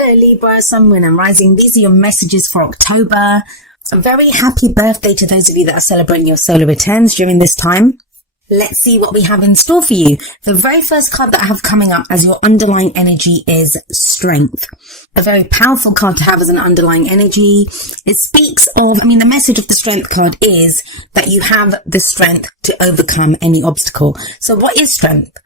Hello Libra, Sun, Moon and Rising. These are your messages for October. A very happy birthday to those of you that are celebrating your solar returns during this time. Let's see what we have in store for you. The very first card that I have coming up as your underlying energy is Strength. A very powerful card to have as an underlying energy. It speaks of, the message of the Strength card is that you have the strength to overcome any obstacle. So what is strength?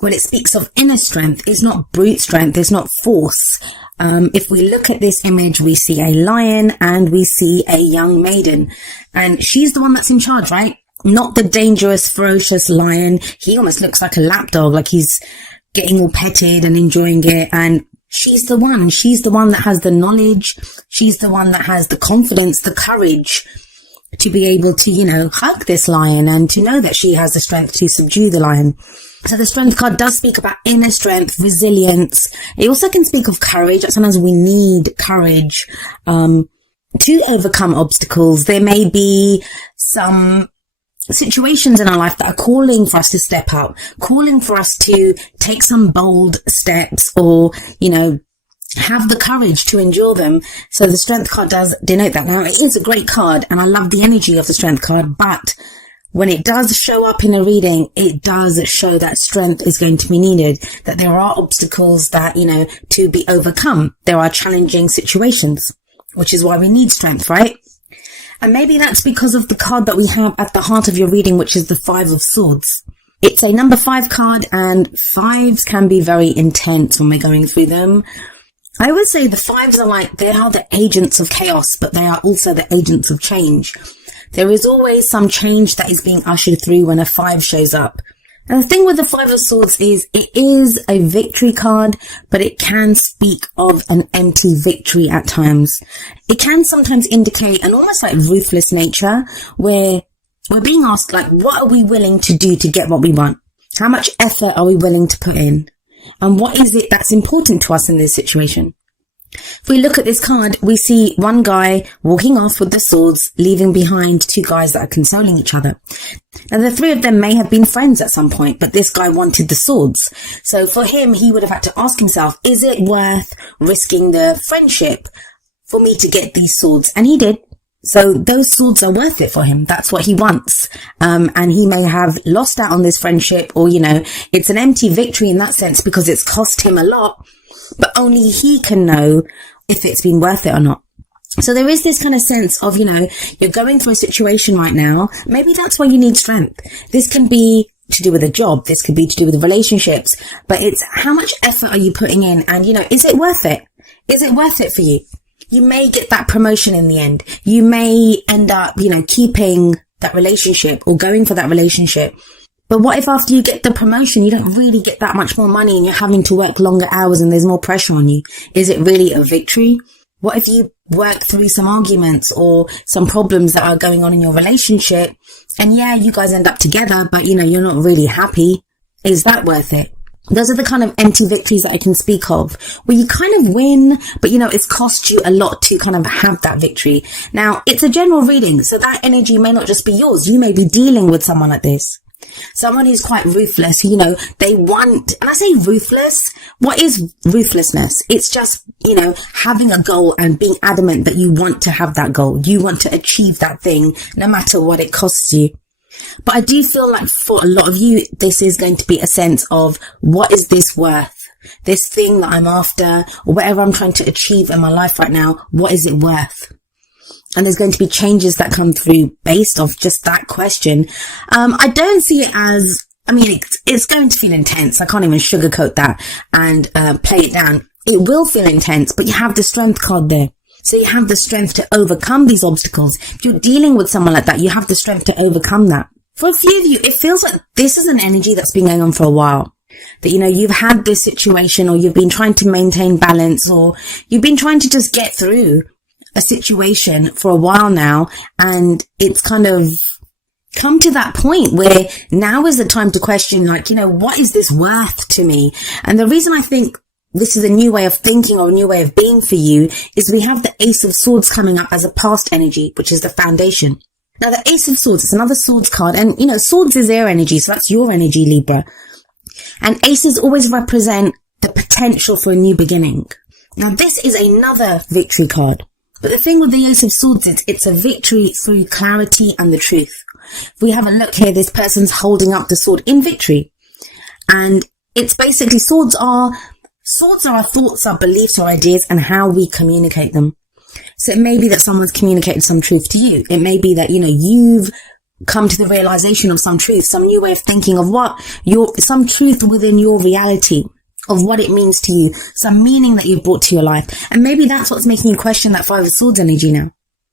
When it speaks of inner strength, it's not brute strength, it's not force. If we look at this image, we see a lion and we see a young maiden. And she's the one that's in charge, right? Not the dangerous, ferocious lion. He almost looks like a lapdog, like he's getting all petted and enjoying it. And she's the one that has the knowledge. She's the one that has the confidence, the courage to be able to, hug this lion and to know that she has the strength to subdue the lion. So the Strength card does speak about inner strength, resilience. It also can speak of courage. Sometimes we need courage to overcome obstacles. There may be some situations in our life that are calling for us to step up, calling for us to take some bold steps or, have the courage to endure them. So the Strength card does denote that. Now, it is a great card and I love the energy of the Strength card, but when it does show up in a reading, it does show that strength is going to be needed, that there are obstacles that, to be overcome. There are challenging situations, which is why we need strength, right? And maybe that's because of the card that we have at the heart of your reading, which is the Five of Swords. It's a number 5 card and fives can be very intense when we're going through them. I would say the fives they are the agents of chaos, but they are also the agents of change. There is always some change that is being ushered through when a 5 shows up. And the thing with the Five of Swords is it is a victory card, but it can speak of an empty victory at times. It can sometimes indicate an almost like ruthless nature where we're being asked, what are we willing to do to get what we want? How much effort are we willing to put in? And what is it that's important to us in this situation? If we look at this card, we see one guy walking off with the swords, leaving behind 2 guys that are consoling each other. Now, the 3 of them may have been friends at some point, but this guy wanted the swords. So for him, he would have had to ask himself, is it worth risking the friendship for me to get these swords? And he did. So those swords are worth it for him. That's what he wants. And he may have lost out on this friendship or, it's an empty victory in that sense because it's cost him a lot. But only he can know if it's been worth it or not. So there is this kind of sense of, you're going through a situation right now. Maybe that's why you need strength. This can be to do with a job. This could be to do with relationships. But it's how much effort are you putting in? And, is it worth it? Is it worth it for you? You may get that promotion in the end. You may end up, keeping that relationship or going for that relationship. But what if after you get the promotion, you don't really get that much more money and you're having to work longer hours and there's more pressure on you? Is it really a victory? What if you work through some arguments or some problems that are going on in your relationship and you guys end up together, but you're not really happy? Is that worth it? Those are the kind of empty victories that I can speak of where you kind of win, but it's cost you a lot to kind of have that victory. Now, it's a general reading, so that energy may not just be yours. You may be dealing with someone like this. Someone who's quite ruthless, they want, and I say ruthless, what is ruthlessness? It's just, having a goal and being adamant that you want to have that goal. You want to achieve that thing no matter what it costs you. But I do feel like for a lot of you, this is going to be a sense of what is this worth? This thing that I'm after or whatever I'm trying to achieve in my life right now, what is it worth? And there's going to be changes that come through based off just that question. I don't see it as, it's going to feel intense. I can't even sugarcoat that and play it down. It will feel intense, but you have the Strength card there. So you have the strength to overcome these obstacles. If you're dealing with someone like that, you have the strength to overcome that. For a few of you, it feels like this is an energy that's been going on for a while. That, you've had this situation or you've been trying to maintain balance or you've been trying to just get through a situation for a while now, and it's kind of come to that point where now is the time to question, what is this worth to me? And the reason I think this is a new way of thinking or a new way of being for you is we have the Ace of Swords coming up as a past energy, which is the foundation. Now, the Ace of Swords is another swords card, and, swords is air energy, so that's your energy, Libra. And aces always represent the potential for a new beginning. Now this is another victory card. But the thing with the Ace of Swords is it's a victory through clarity and the truth. If we have a look here, this person's holding up the sword in victory. And it's basically swords are our thoughts, our beliefs, our ideas, and how we communicate them. So it may be that someone's communicated some truth to you. It may be that, you've come to the realization of some truth, some new way of thinking of some truth within your reality of what it means to you, some meaning that you've brought to your life. And maybe that's what's making you question that Five of Swords energy now.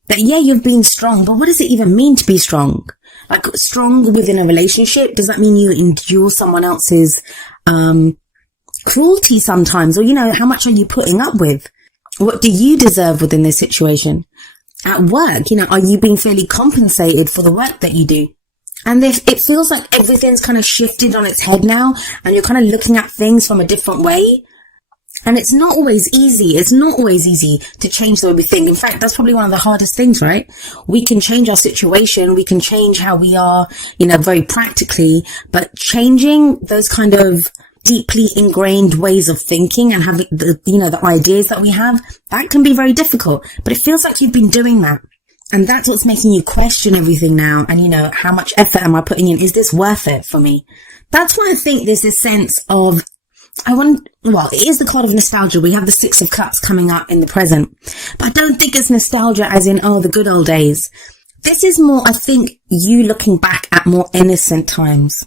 That, you've been strong, but what does it even mean to be strong? Like, strong within a relationship, does that mean you endure someone else's cruelty sometimes? Or, how much are you putting up with? What do you deserve within this situation? At work, are you being fairly compensated for the work that you do? And it feels like everything's kind of shifted on its head now, and you're kind of looking at things from a different way. And it's not always easy. It's not always easy to change the way we think. In fact, that's probably one of the hardest things, right? We can change our situation. We can change how we are, very practically, but changing those kind of deeply ingrained ways of thinking and having the ideas that we have, that can be very difficult. But it feels like you've been doing that. And that's what's making you question everything now. And, how much effort am I putting in? Is this worth it for me? That's why I think there's this sense of, it is the card of nostalgia. We have the Six of Cups coming up in the present. But I don't think it's nostalgia as in, the good old days. This is more, I think, you looking back at more innocent times.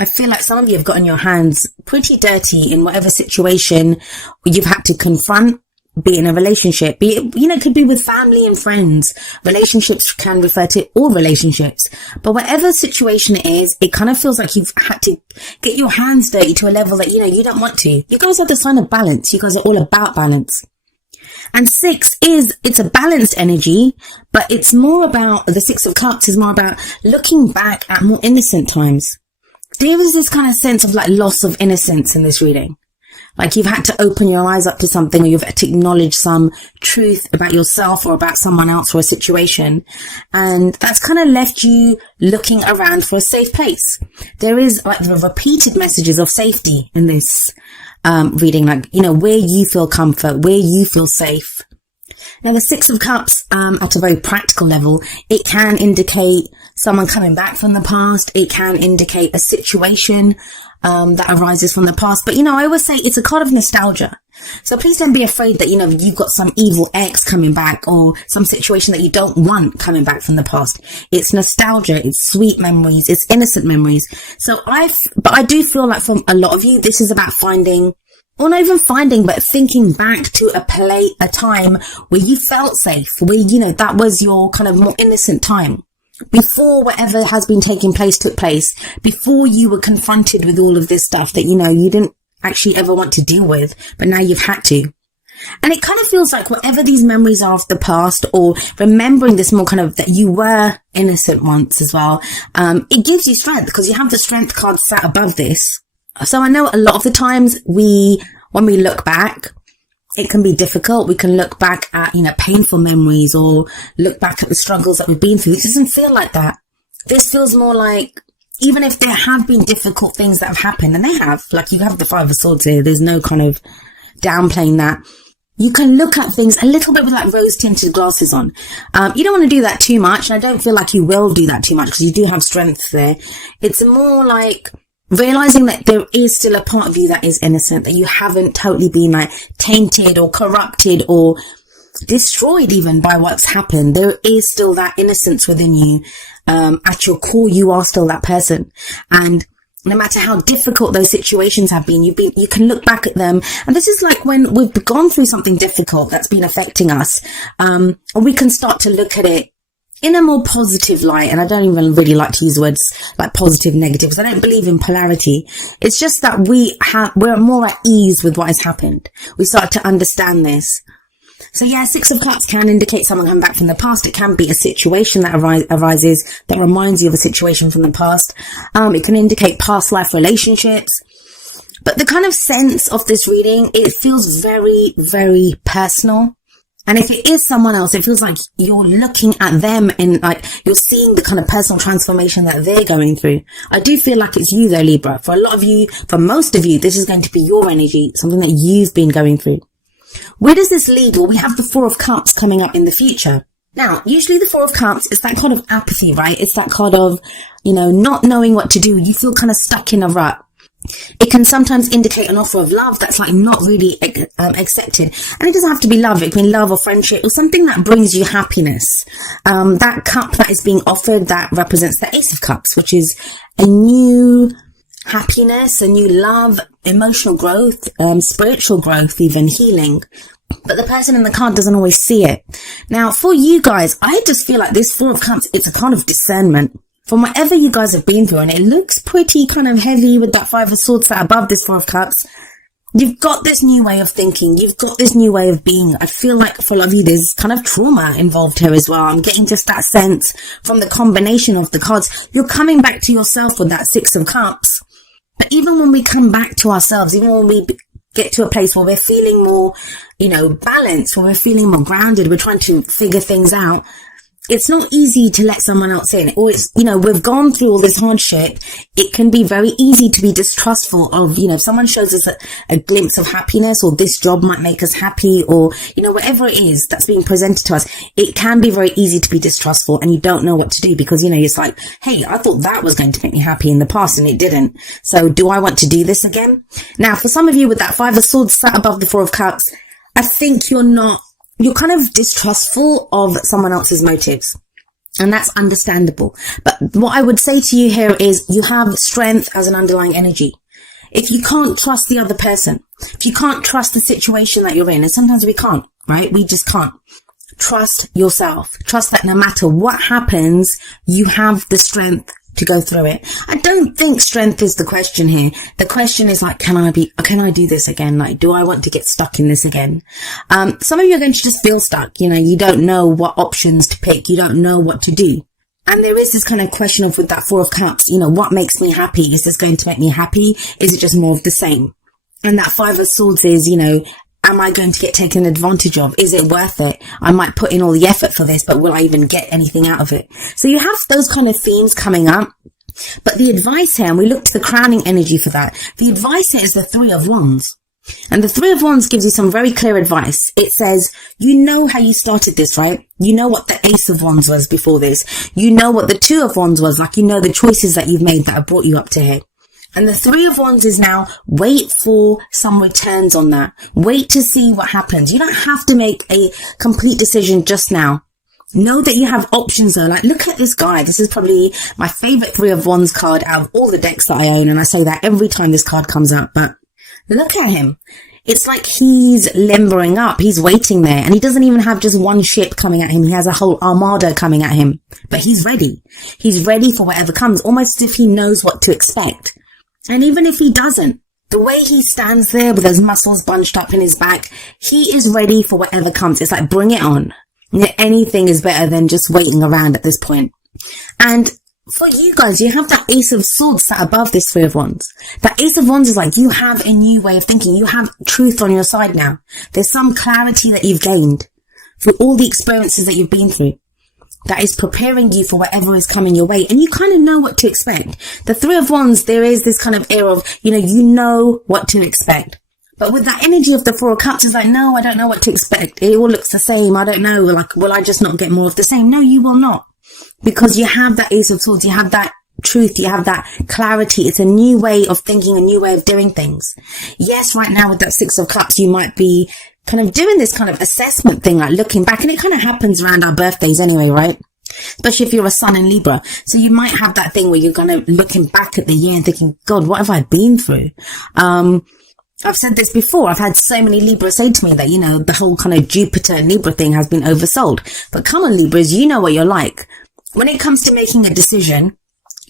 I feel like some of you have gotten your hands pretty dirty in whatever situation you've had to confront, be it in a relationship, be it, it could be with family and friends. Relationships can refer to all relationships. But whatever situation it is, it kind of feels like you've had to get your hands dirty to a level that, you don't want to. You guys are the sign of balance. You guys are all about balance. And it's a balanced energy, but it's more about, the Six of Cups is more about looking back at more innocent times. There is this kind of sense of loss of innocence in this reading. Like you've had to open your eyes up to something, or you've had to acknowledge some truth about yourself or about someone else or a situation. And that's kind of left you looking around for a safe place. There is the repeated messages of safety in this reading, where you feel comfort, where you feel safe. Now, the Six of Cups, at a very practical level, it can indicate someone coming back from the past. It can indicate a situation that arises from the past. But, I always say it's a card of nostalgia. So please don't be afraid that, you've got some evil ex coming back or some situation that you don't want coming back from the past. It's nostalgia. It's sweet memories. It's innocent memories. But I do feel like from a lot of you, this is about finding, or not even finding, but thinking back to a time where you felt safe, where, that was your kind of more innocent time. Before whatever has been taking place took place, before you were confronted with all of this stuff that, you didn't actually ever want to deal with, but now you've had to. And it kind of feels like whatever these memories are of the past, or remembering this more kind of that you were innocent once as well, it gives you strength because you have the strength card sat above this. So I know a lot of the times when we look back, it can be difficult. We can look back at, painful memories or look back at the struggles that we've been through. It doesn't feel like that. This feels more like, even if there have been difficult things that have happened, and they have, like you have the Five of Swords here, there's no kind of downplaying that. You can look at things a little bit with rose-tinted glasses on. You don't want to do that too much, and I don't feel like you will do that too much because you do have strength there. It's more like realizing that there is still a part of you that is innocent, that you haven't totally been tainted or corrupted or destroyed even by what's happened. There is still that innocence within you. At your core, you are still that person. And no matter how difficult those situations have been, you can look back at them. And this is like when we've gone through something difficult that's been affecting us. And we can start to look at it in a more positive light. And I don't even really like to use words like positive, negative, because I don't believe in polarity. It's just that we're more at ease with what has happened. We start to understand this. So yeah, Six of Cups can indicate someone coming back from the past. It can be a situation that arises that reminds you of a situation from the past. It can indicate past life relationships. But the kind of sense of this reading, it feels very, very personal. And if it is someone else, it feels like you're looking at them and you're seeing the kind of personal transformation that they're going through. I do feel like it's you though, Libra. For a lot of you, for most of you, this is going to be your energy, something that you've been going through. Where does this lead? Well, we have the Four of Cups coming up in the future. Now, usually the Four of Cups is that kind of apathy, right? It's that kind of, not knowing what to do. You feel kind of stuck in a rut. It can sometimes indicate an offer of love that's like not really accepted. And it doesn't have to be love. It can be love or friendship or something that brings you happiness. That cup that is being offered, that represents the Ace of Cups, which is a new happiness, a new love, emotional growth, spiritual growth, even healing. But the person in the card doesn't always see it. Now, for you guys, I just feel like this Four of Cups, it's a kind of discernment. From whatever you guys have been through, and it looks pretty kind of heavy with that Five of Swords sat above this Four of Cups, you've got this new way of thinking. You've got this new way of being. I feel like for a lot of you, there's kind of trauma involved here as well. I'm getting just that sense from the combination of the cards. You're coming back to yourself with that Six of Cups. But even when we come back to ourselves, even when we get to a place where we're feeling more, balanced, when we're feeling more grounded, we're trying to figure things out, it's not easy to let someone else in. Or it's, we've gone through all this hardship. It can be very easy to be distrustful of, if someone shows us a glimpse of happiness, or this job might make us happy, or, whatever it is that's being presented to us, it can be very easy to be distrustful, and you don't know what to do because, it's like, hey, I thought that was going to make me happy in the past and it didn't. So do I want to do this again? Now, for some of you with that Five of Swords sat above the Four of Cups, I think you're kind of distrustful of someone else's motives. And that's understandable. But what I would say to you here is you have strength as an underlying energy. If you can't trust the other person, if you can't trust the situation that you're in, and sometimes we can't, right? We just can't. Trust yourself. Trust that no matter what happens, you have the strength to go through it. I don't think strength is the question here. The question is like, can I do this again? Like, do I want to get stuck in this again? Some of you are going to just feel stuck. You don't know what options to pick. You don't know what to do. And there is this kind of question of, with that Four of Cups, what makes me happy? Is this going to make me happy? Is it just more of the same? And that Five of Swords is, am I going to get taken advantage of? Is it worth it? I might put in all the effort for this, but will I even get anything out of it? So you have those kind of themes coming up. But the advice here, and we look to the crowning energy for that, the advice here is the Three of Wands. And the Three of Wands gives you some very clear advice. It says, you know how you started this, right? You know what the Ace of Wands was before this. You know what the Two of Wands was, like the choices that you've made that have brought you up to here. And the Three of Wands is now, wait for some returns on that. Wait to see what happens. You don't have to make a complete decision just now. Know that you have options though. Like, look at this guy. This is probably my favorite Three of Wands card out of all the decks that I own. And I say that every time this card comes out. But look at him. It's like he's limbering up. He's waiting there. And he doesn't even have just one ship coming at him. He has a whole armada coming at him. But he's ready. He's ready for whatever comes. Almost as if he knows what to expect. And even if he doesn't, the way he stands there with those muscles bunched up in his back, he is ready for whatever comes. It's like, bring it on. Anything is better than just waiting around at this point. And for you guys, you have that Ace of Swords sat above this Three of Wands. That Ace of Wands is like, you have a new way of thinking. You have truth on your side now. There's some clarity that you've gained through all the experiences that you've been through, that is preparing you for whatever is coming your way. And you kind of know what to expect. The Three of Wands, there is this kind of air of, you know what to expect. But with that energy of the Four of Cups, it's like, no, I don't know what to expect. It all looks the same. I don't know. Like, will I just not get more of the same? No, you will not. Because you have that Ace of Swords. You have that truth. You have that clarity. It's a new way of thinking, a new way of doing things. Yes, right now with that Six of Cups, you might be kind of doing this kind of assessment thing, like looking back. And it kind of happens around our birthdays anyway, right? Especially if you're a Sun in Libra. So you might have that thing where you're kind of looking back at the year and thinking, God, what have I been through? I've said this before. I've had so many Libras say to me that, the whole kind of Jupiter and Libra thing has been oversold. But come on, Libras, you know what you're like. When it comes to making a decision,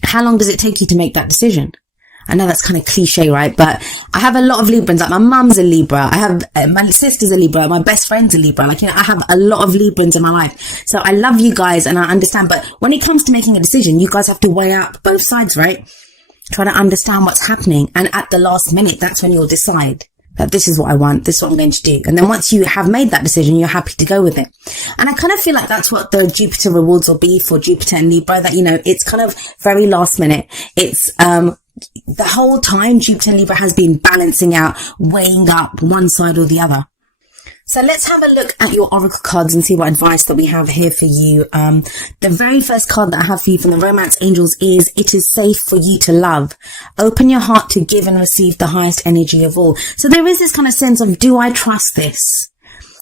how long does it take you to make that decision? I know that's kind of cliche, right? But I have a lot of Librans. Like, my mum's a Libra. I have my sister's a Libra. My best friend's a Libra. Like, I have a lot of Librans in my life. So I love you guys and I understand. But when it comes to making a decision, you guys have to weigh up both sides, right? Try to understand what's happening. And at the last minute, that's when you'll decide that this is what I want. This is what I'm going to do. And then once you have made that decision, you're happy to go with it. And I kind of feel like that's what the Jupiter rewards will be for Jupiter and Libra, that, it's kind of very last minute. It's, the whole time Jupiter and Libra has been balancing out, weighing up one side or the other. So let's have a look at your oracle cards and see what advice that we have here for you. The very first card that I have for you from the romance angels is, it is safe for you to love. Open your heart to give and receive the highest energy of all. So there is this kind of sense of, do I trust this?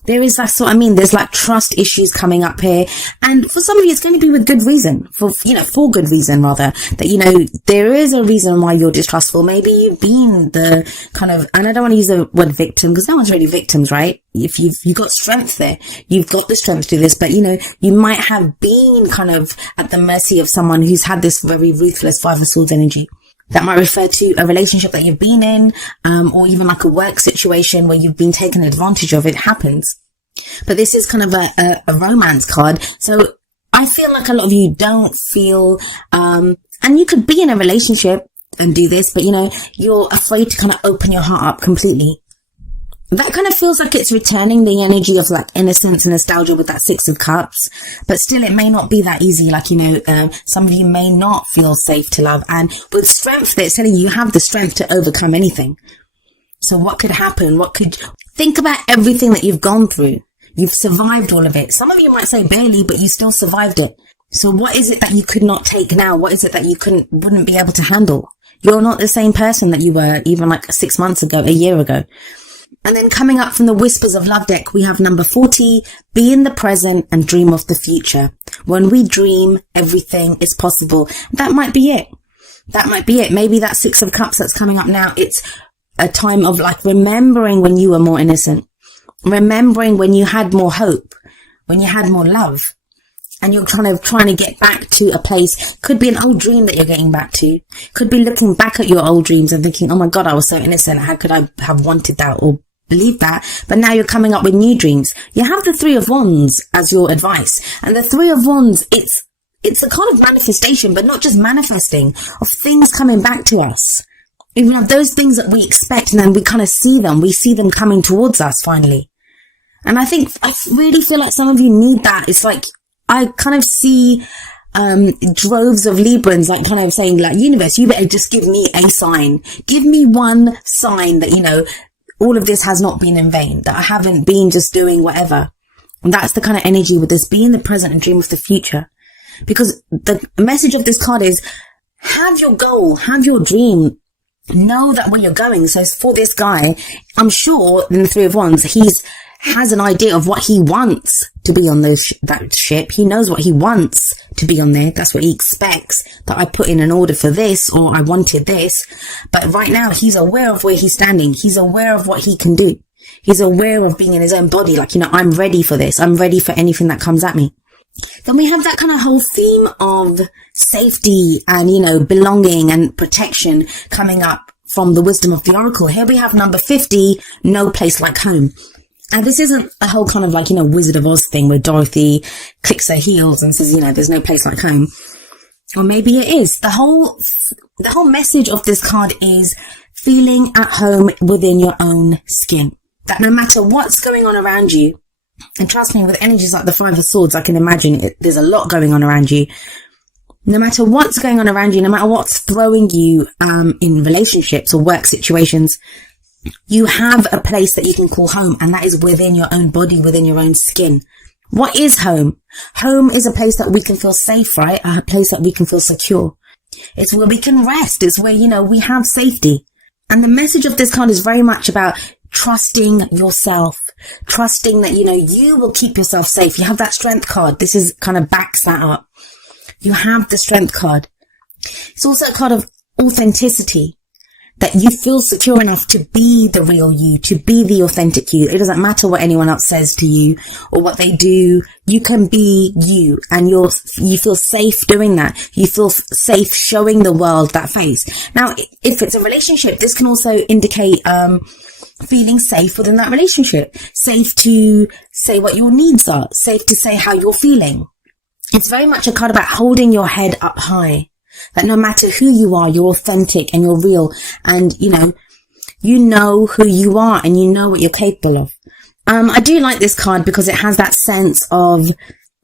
There is, that's what I mean. There's like trust issues coming up here. And for some of you, it's going to be with good reason, for good reason rather, that, there is a reason why you're distrustful. Maybe you've been the kind of, and I don't want to use the word victim because no one's really victims, right? If you've got strength there, you've got the strength to do this, but you might have been kind of at the mercy of someone who's had this very ruthless Five of Swords energy. That might refer to a relationship that you've been in, or even like a work situation where you've been taken advantage of. It happens. But this is kind of a romance card. So I feel like a lot of you don't feel, and you could be in a relationship and do this, but you're afraid to kind of open your heart up completely. That kind of feels like it's returning the energy of like innocence and nostalgia with that Six of Cups. But still, it may not be that easy. Like, some of you may not feel safe to love. And with strength, it's telling you have the strength to overcome anything. So what could happen? Think about everything that you've gone through. You've survived all of it. Some of you might say barely, but you still survived it. So what is it that you could not take now? What is it that you wouldn't be able to handle? You're not the same person that you were even like 6 months ago, a year ago. And then coming up from the Whispers of Love deck, we have number 40, be in the present and dream of the future. When we dream, everything is possible. That might be it. That might be it. Maybe that Six of Cups that's coming up now, it's a time of like remembering when you were more innocent, remembering when you had more hope, when you had more love, and you're trying to get back to a place. Could be an old dream that you're getting back to. Could be looking back at your old dreams and thinking, oh my God, I was so innocent. How could I have wanted that or believe that? But now you're coming up with new dreams. You have the Three of Wands as your advice, and the Three of Wands, it's a kind of manifestation, but not just manifesting, of things coming back to us. Even of those things that we expect, and then we kind of see them coming towards us finally. And I really feel like some of you need that. It's like, I kind of see droves of Librans like kind of saying like, universe, you better just give me a sign. Give me one sign that, all of this has not been in vain, that I haven't been just doing whatever. And that's the kind of energy with this, be in the present and dream of the future. Because the message of this card is, have your goal, have your dream, know that where you're going. So for this guy, I'm sure in the Three of Wands, has an idea of what he wants to be on that ship. He knows what he wants to be on there. That's what he expects, that I put in an order for this, or I wanted this. But right now he's aware of where he's standing. He's aware of what he can do. He's aware of being in his own body. Like, I'm ready for this. I'm ready for anything that comes at me. Then we have that kind of whole theme of safety and, belonging and protection coming up from the wisdom of the oracle. Here we have number 50, no place like home. And this isn't a whole kind of like, Wizard of Oz thing where Dorothy clicks her heels and says, there's no place like home. Or maybe it is. The whole message of this card is feeling at home within your own skin. That no matter what's going on around you, and trust me, with energies like the Five of Swords, I can imagine there's a lot going on around you. No matter what's going on around you, no matter what's throwing you in relationships or work situations, you have a place that you can call home, and that is within your own body, within your own skin. What is home? Home is a place that we can feel safe, right? A place that we can feel secure. It's where we can rest. It's where, we have safety. And the message of this card is very much about trusting yourself, trusting that, you will keep yourself safe. You have that strength card. This is kind of backs that up. You have the strength card. It's also a card of authenticity, that you feel secure enough to be the real you, to be the authentic you. It doesn't matter what anyone else says to you or what they do. You can be you, and you feel safe doing that. You feel safe showing the world that face. Now, if it's a relationship, this can also indicate, feeling safe within that relationship, safe to say what your needs are, safe to say how you're feeling. It's very much a card about holding your head up high. That no matter who you are, you're authentic and you're real, and you know who you are and you know what you're capable of. I do like this card because it has that sense of,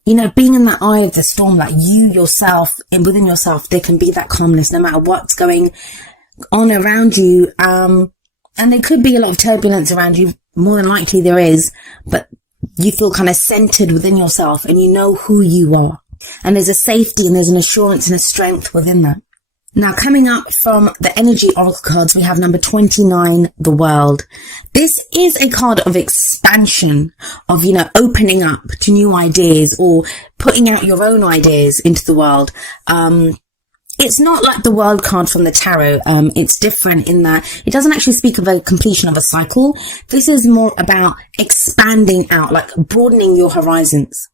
being in that eye of the storm, like you yourself, and within yourself, there can be that calmness no matter what's going on around you. And there could be a lot of turbulence around you. More than likely there is, but you feel kind of centered within yourself and you know who you are. And there's a safety and there's an assurance and a strength within that. Now, coming up from the energy oracle cards, we have number 29, the world. This is a card of expansion, of, opening up to new ideas or putting out your own ideas into the world. It's not like the world card from the tarot. It's different in that it doesn't actually speak of a completion of a cycle. This is more about expanding out, like broadening your horizons.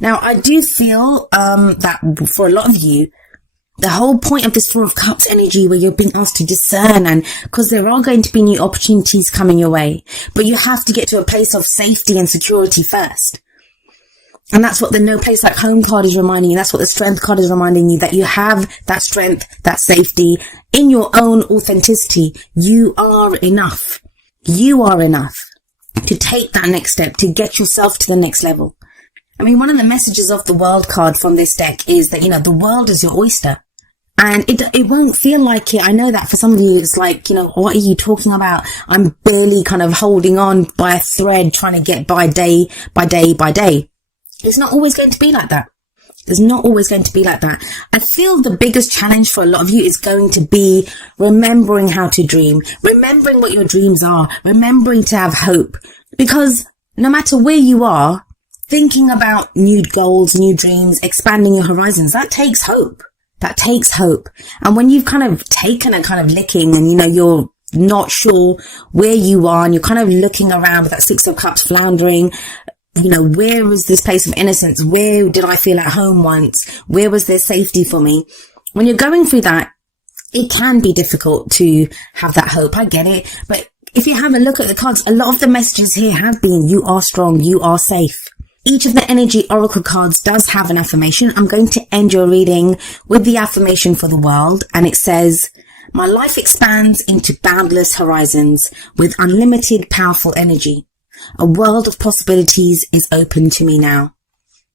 Now, I do feel that for a lot of you, the whole point of this Four of Cups energy where you're being asked to discern, and because there are going to be new opportunities coming your way, but you have to get to a place of safety and security first. And that's what the No Place Like Home card is reminding you. That's what the Strength card is reminding you, that you have that strength, that safety in your own authenticity. You are enough. You are enough to take that next step, to get yourself to the next level. I mean, one of the messages of the World card from this deck is that, the world is your oyster. And it won't feel like it. I know that for some of you, it's like, what are you talking about? I'm barely kind of holding on by a thread, trying to get by day by day by day. It's not always going to be like that. It's not always going to be like that. I feel the biggest challenge for a lot of you is going to be remembering how to dream, remembering what your dreams are, remembering to have hope. Because no matter where you are, thinking about new goals, new dreams, expanding your horizons, that takes hope. That takes hope. And when you've kind of taken a kind of licking and, you're not sure where you are and you're kind of looking around with that Six of Cups floundering, where was this place of innocence? Where did I feel at home once? Where was there safety for me? When you're going through that, it can be difficult to have that hope. I get it. But if you have a look at the cards, a lot of the messages here have been, you are strong, you are safe. Each of the energy oracle cards does have an affirmation. I'm going to end your reading with the affirmation for the world. And it says, my life expands into boundless horizons with unlimited powerful energy. A world of possibilities is open to me now.